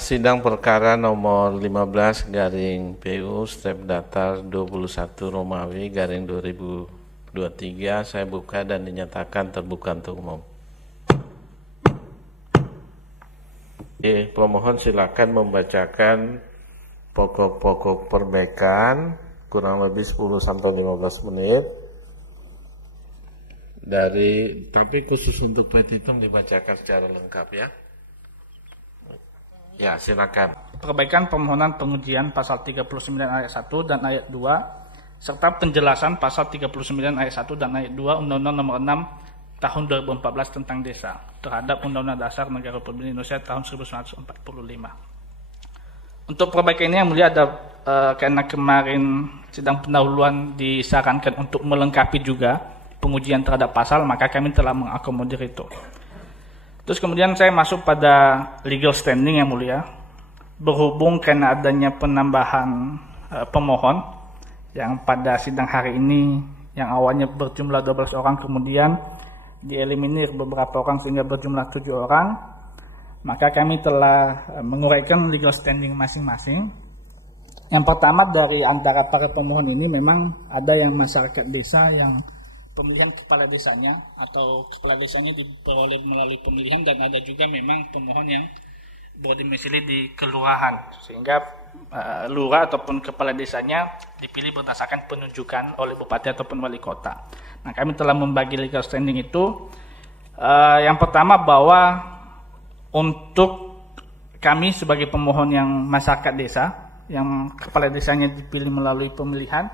sidang perkara nomor 15 garing PU step datar 21 Romawi garing 2023 saya buka dan dinyatakan terbuka untuk umum. Pemohon silakan membacakan pokok-pokok perbaikan kurang lebih 10-15 menit tapi khusus untuk petitum dibacakan secara lengkap ya. Ya, silakan. Perbaikan permohonan pengujian pasal 39 ayat 1 dan ayat 2 serta penjelasan pasal 39 ayat 1 dan ayat 2 Undang-Undang Nomor 6 Tahun 2014 tentang Desa terhadap Undang-Undang Dasar Negara Republik Indonesia tahun 1945. Untuk perbaikan ini yang mulia ada karena kemarin sidang pendahuluan disarankan untuk melengkapi juga pengujian terhadap pasal, maka kami telah mengakomodir itu. Terus kemudian saya masuk pada legal standing yang mulia. Berhubung karena adanya penambahan pemohon yang pada sidang hari ini yang awalnya berjumlah 12 orang kemudian dieliminir beberapa orang sehingga berjumlah 7 orang, maka kami telah menguraikan legal standing masing-masing. Yang pertama dari antara para pemohon ini memang ada yang masyarakat desa yang pemilihan kepala desanya atau kepala desanya diperoleh melalui pemilihan, dan ada juga memang pemohon yang berdomisili di kelurahan sehingga lurah ataupun kepala desanya dipilih berdasarkan penunjukan oleh bupati ataupun wali kota. Nah, kami telah membagi legal standing itu. Yang pertama bahwa untuk kami sebagai pemohon yang masyarakat desa yang kepala desanya dipilih melalui pemilihan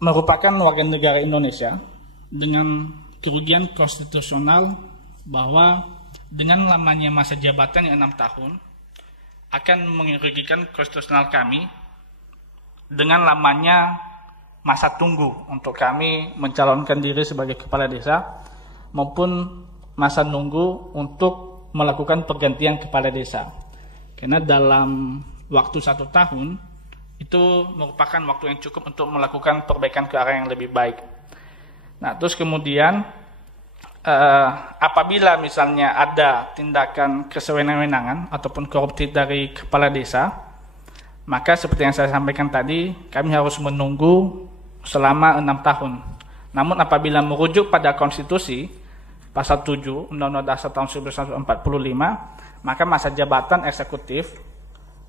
merupakan warga negara Indonesia dengan kerugian konstitusional bahwa dengan lamanya masa jabatan yang 6 tahun akan merugikan konstitusional kami dengan lamanya masa tunggu untuk kami mencalonkan diri sebagai kepala desa maupun masa nunggu untuk melakukan pergantian kepala desa. Karena dalam waktu 1 tahun itu merupakan waktu yang cukup untuk melakukan perbaikan ke arah yang lebih baik. Nah, terus kemudian apabila misalnya ada tindakan kesewenang-wenangan ataupun koruptif dari kepala desa, maka seperti yang saya sampaikan tadi, kami harus menunggu selama 6 tahun. Namun apabila merujuk pada konstitusi pasal 7 Undang-Undang Dasar tahun 1945, maka masa jabatan eksekutif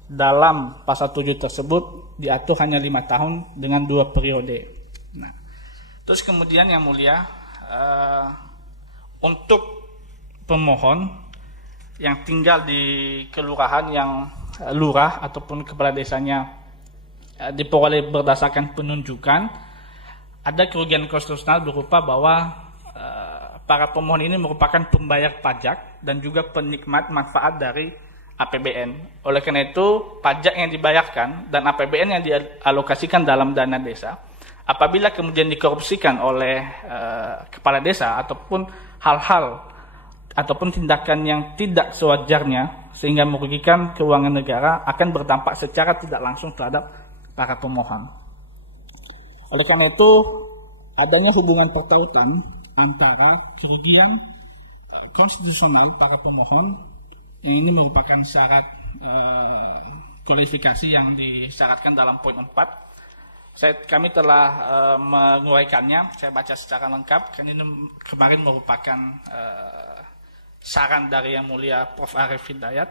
dalam pasal 7 tersebut diatur hanya 5 tahun dengan 2 periode. Nah, terus kemudian yang mulia, untuk pemohon yang tinggal di kelurahan yang lurah ataupun kepala desanya diperoleh berdasarkan penunjukan, ada kerugian konstitusional berupa bahwa para pemohon ini merupakan pembayar pajak dan juga penikmat manfaat dari APBN. Oleh karena itu, pajak yang dibayarkan dan APBN yang dialokasikan dalam dana desa, apabila kemudian dikorupsikan oleh kepala desa ataupun hal-hal ataupun tindakan yang tidak sewajarnya sehingga merugikan keuangan negara, akan berdampak secara tidak langsung terhadap para pemohon. Oleh karena itu, adanya hubungan pertautan antara kerugian konstitusional para pemohon, yang ini merupakan syarat kualifikasi yang disyaratkan dalam poin 4. Kami telah menguraikannya, saya baca secara lengkap, karena ini kemarin merupakan saran dari Yang Mulia Prof. Arief Hidayat.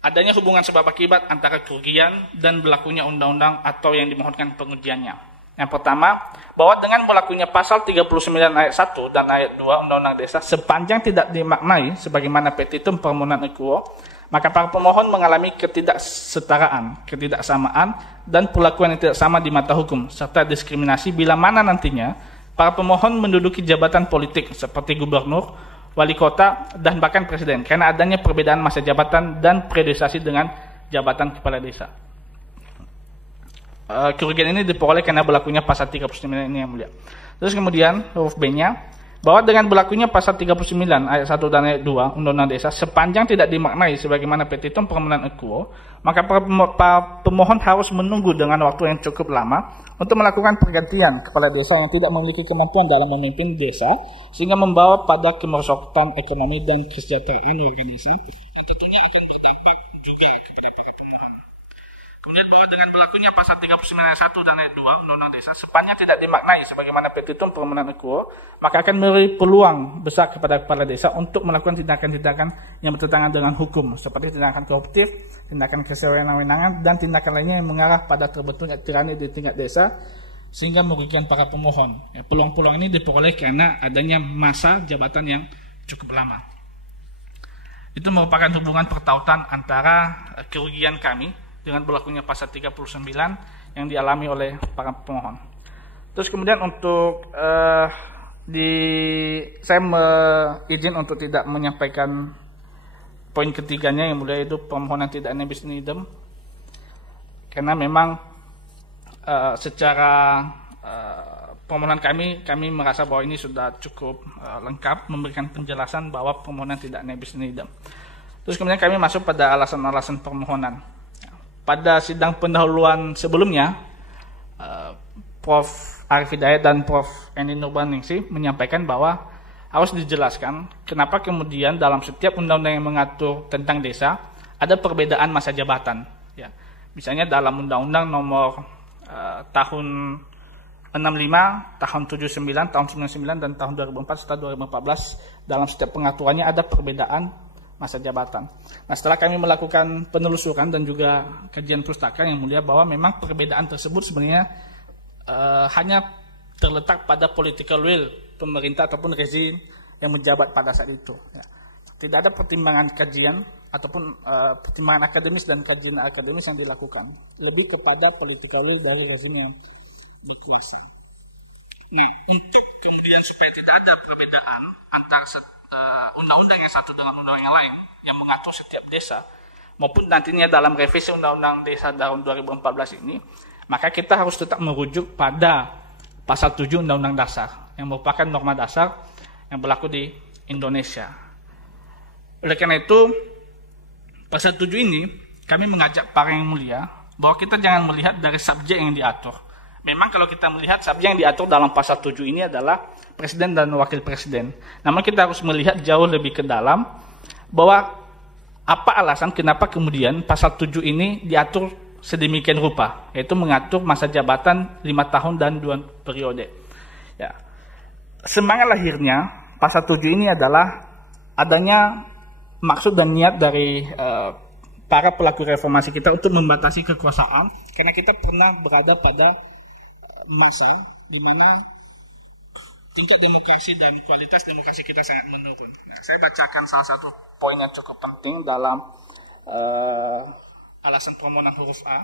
Adanya hubungan sebab akibat antara kerugian dan berlakunya undang-undang atau yang dimohonkan pengujiannya. Yang pertama, bahwa dengan berlakunya pasal 39 ayat 1 dan ayat 2 Undang-Undang Desa sepanjang tidak dimaknai sebagaimana petitum permohonan equo, maka para pemohon mengalami ketidaksetaraan, ketidaksamaan, dan perlakuan yang tidak sama di mata hukum, serta diskriminasi bila mana nantinya para pemohon menduduki jabatan politik seperti gubernur, wali kota, dan bahkan presiden, karena adanya perbedaan masa jabatan dan priorisasi dengan jabatan kepala desa. Kerugian ini diperoleh karena berlakunya pasal 39 ini yang mulia. Terus kemudian huruf B-nya, bahwa dengan berlakunya pasal 39 ayat 1 dan ayat 2 Undang-Undang Desa sepanjang tidak dimaknai sebagaimana petitum permohonan equo, maka para pemohon harus menunggu dengan waktu yang cukup lama untuk melakukan pergantian kepala desa yang tidak memiliki kemampuan dalam memimpin desa sehingga membawa pada kemerosotan ekonomi dan kesejahteraan organisasi tentunya akan berdampak juga kepada para pemohon. Kemudian bahwa dengan berlakunya pasal 39 ayat 1 dan ayat 2 Undang-Undang Desa sebanyak tidak dimaknai sebagaimana petitum permohonan akuo, maka akan memberi peluang besar kepada kepala desa untuk melakukan tindakan-tindakan yang bertentangan dengan hukum seperti tindakan koruptif, tindakan kesewenang-wenangan, dan tindakan lainnya yang mengarah pada terbentuknya tirani di tingkat desa sehingga merugikan para pemohon. Peluang-peluang ini diperoleh karena adanya masa jabatan yang cukup lama. Itu merupakan hubungan pertautan antara kerugian kami dengan berlakunya pasal 39 yang dialami oleh para pemohon. Terus kemudian untuk saya izin untuk tidak menyampaikan poin ketiganya yang mulia, itu permohonan tidak nebis in idem, karena memang secara permohonan kami merasa bahwa ini sudah cukup lengkap memberikan penjelasan bahwa permohonan tidak nebis in idem. Terus kemudian kami masuk pada alasan-alasan permohonan. Pada sidang pendahuluan sebelumnya, Prof. Arif Hidayat dan Prof. Endi Nurbaningsih menyampaikan bahwa harus dijelaskan kenapa kemudian dalam setiap undang-undang yang mengatur tentang desa ada perbedaan masa jabatan. Ya. Misalnya dalam Undang-Undang nomor tahun 65, tahun 79, tahun 99, dan tahun 2004 serta 2014 dalam setiap pengaturannya ada perbedaan masa jabatan. Nah, setelah kami melakukan penelusuran dan juga kajian pustaka yang mulia, bahwa memang perbedaan tersebut sebenarnya hanya terletak pada political will pemerintah ataupun rezim yang menjabat pada saat itu. Ya. Tidak ada pertimbangan kajian ataupun pertimbangan akademis dan kajian akademis yang dilakukan. Lebih kepada political will dari rezim yang berkuasa. Nah, untuk kemudian supaya tidak ada perbedaan antara undang-undang yang satu dengan undang-undang yang lain yang mengatur setiap desa maupun nantinya dalam revisi Undang-Undang Desa tahun 2014 ini, maka kita harus tetap merujuk pada pasal 7 Undang-Undang Dasar yang merupakan norma dasar yang berlaku di Indonesia. Oleh karena itu, pasal 7 ini kami mengajak para yang mulia bahwa kita jangan melihat dari subjek yang diatur. Memang kalau kita melihat subjek yang diatur dalam pasal 7 ini adalah presiden dan wakil presiden. Namun kita harus melihat jauh lebih ke dalam bahwa apa alasan kenapa kemudian pasal 7 ini diatur sedemikian rupa, yaitu mengatur masa jabatan 5 tahun dan 2 periode. Ya. Semangat lahirnya pasal 7 ini adalah adanya maksud dan niat dari para pelaku reformasi kita untuk membatasi kekuasaan, karena kita pernah berada pada masa di mana tingkat demokrasi dan kualitas demokrasi kita sangat menurun. Nah, saya bacakan salah satu poin yang cukup penting dalam alasan permohonan huruf A.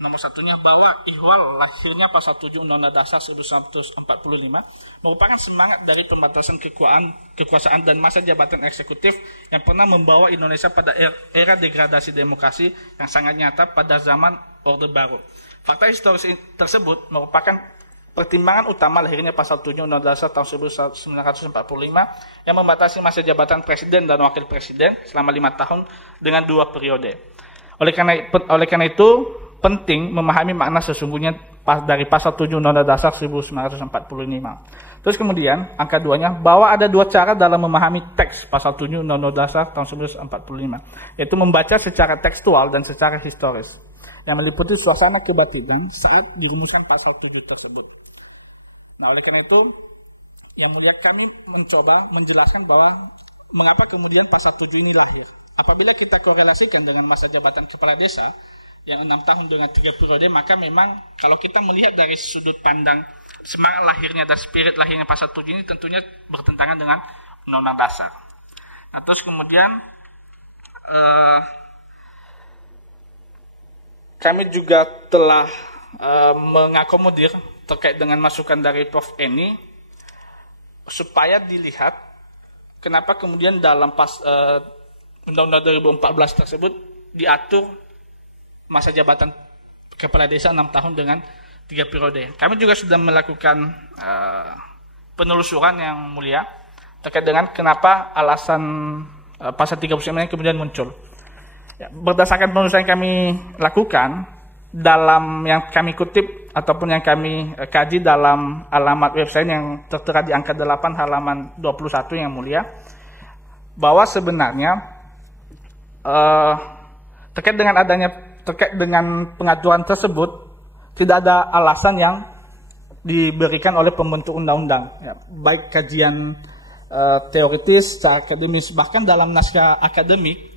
Nomor satunya bahwa ihwal lahirnya pasal 7 Undang-Undang Dasar 1945 merupakan semangat dari pembatasan kekuasaan dan masa jabatan eksekutif yang pernah membawa Indonesia pada era degradasi demokrasi yang sangat nyata pada zaman Orde Baru. Fakta historis tersebut merupakan pertimbangan utama lahirnya pasal 7 Undang-Undang Dasar tahun 1945 yang membatasi masa jabatan presiden dan wakil presiden selama 5 tahun dengan 2 periode. Oleh karena itu, penting memahami makna sesungguhnya dari pasal 7 Undang-Undang Dasar 1945. Terus kemudian, angka 2-nya, bahwa ada 2 cara dalam memahami teks pasal 7 Undang-Undang Dasar tahun 1945, yaitu membaca secara tekstual dan secara historis, yang meliputi suasana kebatinan saat dirumuskan pasal 7 tersebut. Nah, oleh karena itu, yang mulia kami mencoba menjelaskan bahwa mengapa kemudian pasal 7 ini lahir. Apabila kita korelasikan dengan masa jabatan kepala desa yang 6 tahun dengan 3 periode, maka memang kalau kita melihat dari sudut pandang semangat lahirnya dan spirit lahirnya pasal 7 ini tentunya bertentangan dengan Undang-Undang Dasar. Nah, terus kemudian kami juga telah mengakomodir terkait dengan masukan dari Prof. Eni supaya dilihat kenapa kemudian dalam Undang-Undang 2014 tersebut diatur masa jabatan kepala desa 6 tahun dengan 3 periode. Kami juga sudah melakukan penelusuran yang mulia terkait dengan kenapa alasan pasal 39 kemudian muncul. Ya, berdasarkan penelusuran yang kami lakukan, dalam yang kami kutip ataupun yang kami kaji dalam alamat website yang tertera di angka 8 halaman 21 yang mulia, bahwa sebenarnya terkait dengan pengaturan tersebut tidak ada alasan yang diberikan oleh pembentuk undang-undang, ya, baik kajian teoritis, secara akademis, bahkan dalam naskah akademik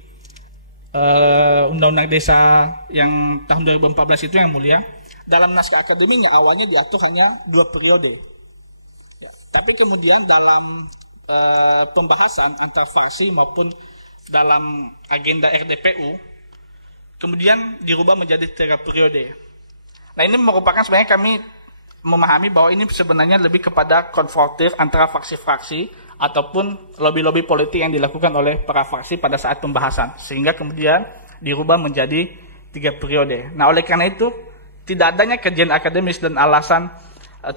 Undang-Undang Desa yang tahun 2014 itu yang mulia, dalam naskah akademiknya awalnya diatur hanya 2 periode, ya, tapi kemudian dalam pembahasan antar fraksi maupun dalam agenda RDPU kemudian dirubah menjadi 3 periode. Nah, ini merupakan sebenarnya kami memahami bahwa ini sebenarnya lebih kepada konfrontir antara fraksi-fraksi ataupun lobby-lobby politik yang dilakukan oleh para fraksi pada saat pembahasan, sehingga kemudian dirubah menjadi 3 periode. Nah, oleh karena itu tidak adanya kajian akademis dan alasan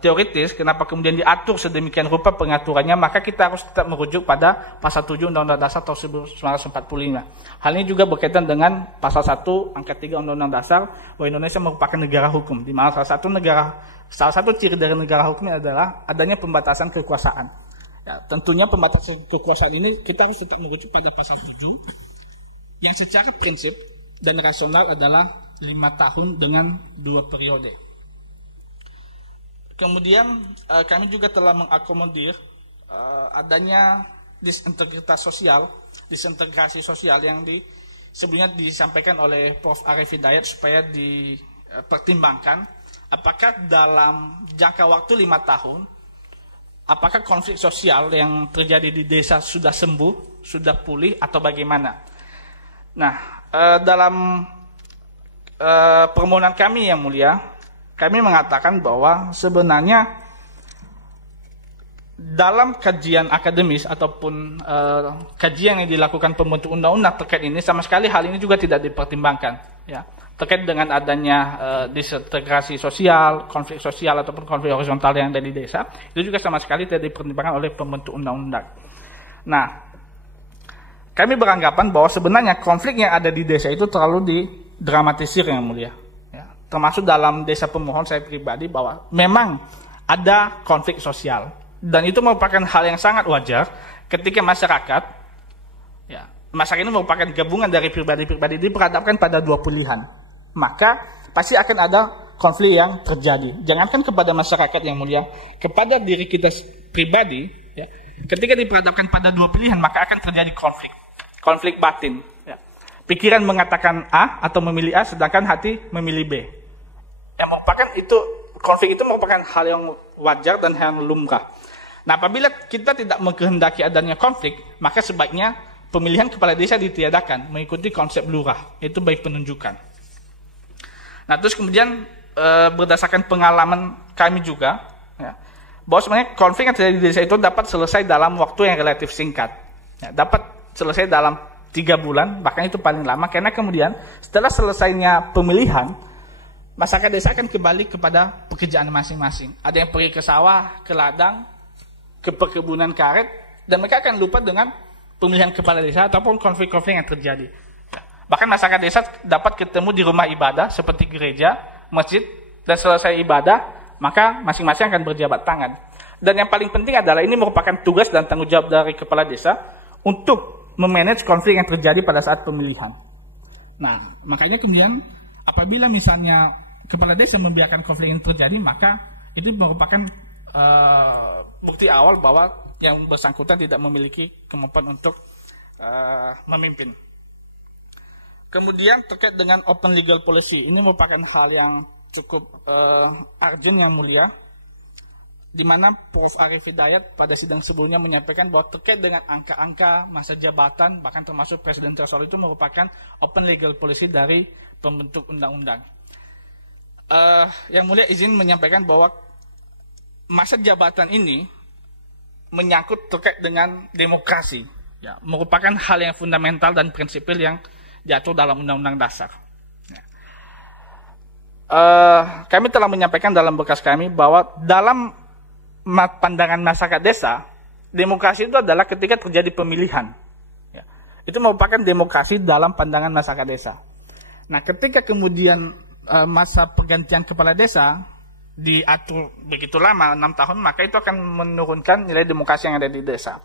teoritis kenapa kemudian diatur sedemikian rupa pengaturannya, maka kita harus tetap merujuk pada pasal 7 Undang-Undang Dasar tahun 1945. Hal ini juga berkaitan dengan pasal 1 angka 3 Undang-Undang Dasar bahwa Indonesia merupakan negara hukum, di mana salah satu ciri dari negara hukum adalah adanya pembatasan kekuasaan. Ya, tentunya pembatasan kekuasaan ini kita harus tetap merujuk pada pasal 7 yang secara prinsip dan rasional adalah 5 tahun dengan 2 periode. Kemudian kami juga telah mengakomodir adanya disintegrasi sosial yang sebelumnya disampaikan oleh Prof. Arief Hidayat supaya dipertimbangkan apakah dalam jangka waktu 5 tahun apakah konflik sosial yang terjadi di desa sudah sembuh, sudah pulih atau bagaimana. Nah, dalam permohonan kami yang mulia, kami mengatakan bahwa sebenarnya dalam kajian akademis ataupun kajian yang dilakukan pembentuk undang-undang terkait ini sama sekali hal ini juga tidak dipertimbangkan, ya, terkait dengan adanya disintegrasi sosial, konflik sosial ataupun konflik horizontal yang ada di desa, itu juga sama sekali tidak dipertimbangkan oleh pembentuk undang-undang. Nah, kami beranggapan bahwa sebenarnya konflik yang ada di desa itu terlalu didramatisir yang mulia. Termasuk dalam desa pemohon saya pribadi bahwa memang ada konflik sosial dan itu merupakan hal yang sangat wajar ketika masyarakat, ya, masyarakat ini merupakan gabungan dari pribadi-pribadi diperhadapkan pada 2 pilihan, maka pasti akan ada konflik yang terjadi. Jangankan kepada masyarakat yang mulia, kepada diri kita pribadi, ya, ketika diperhadapkan pada 2 pilihan maka akan terjadi konflik batin. Ya. Pikiran mengatakan A atau memilih A, sedangkan hati memilih B. Yang merupakan konflik itu merupakan hal yang wajar dan hal yang lumrah. Nah, apabila kita tidak mengkehendaki adanya konflik, maka sebaiknya pemilihan kepala desa ditiadakan mengikuti konsep lurah, yaitu baik penunjukan. Nah, terus kemudian berdasarkan pengalaman kami juga, ya, bahwa sebenarnya konflik yang terjadi di desa itu dapat selesai dalam waktu yang relatif singkat, ya, dapat selesai dalam 3 bulan, bahkan itu paling lama, karena kemudian setelah selesainya pemilihan, masyarakat desa akan kembali kepada pekerjaan masing-masing. Ada yang pergi ke sawah, ke ladang, ke perkebunan karet, dan mereka akan lupa dengan pemilihan kepala desa ataupun konflik-konflik yang terjadi. Bahkan masyarakat desa dapat ketemu di rumah ibadah seperti gereja, masjid, dan selesai ibadah, maka masing-masing akan berjabat tangan. Dan yang paling penting adalah ini merupakan tugas dan tanggung jawab dari kepala desa untuk memanage konflik yang terjadi pada saat pemilihan. Nah, makanya kemudian apabila misalnya kepala desa membiarkan konflik yang terjadi, maka itu merupakan bukti awal bahwa yang bersangkutan tidak memiliki kemampuan untuk memimpin. Kemudian terkait dengan open legal policy, ini merupakan hal yang cukup urgent yang mulia, di mana Prof. Arief Hidayat pada sidang sebelumnya menyampaikan bahwa terkait dengan angka-angka masa jabatan, bahkan termasuk presiden threshold itu merupakan open legal policy dari pembentuk undang-undang. Yang mulia izin menyampaikan bahwa masa jabatan ini menyangkut terkait dengan demokrasi, ya, merupakan hal yang fundamental dan prinsipil yang diatur dalam Undang-Undang Dasar. Ya. Kami telah menyampaikan dalam berkas kami bahwa dalam pandangan masyarakat desa, demokrasi itu adalah ketika terjadi pemilihan. Ya. Itu merupakan demokrasi dalam pandangan masyarakat desa. Nah, ketika kemudian masa pergantian kepala desa diatur begitu lama, 6 tahun, maka itu akan menurunkan nilai demokrasi yang ada di desa.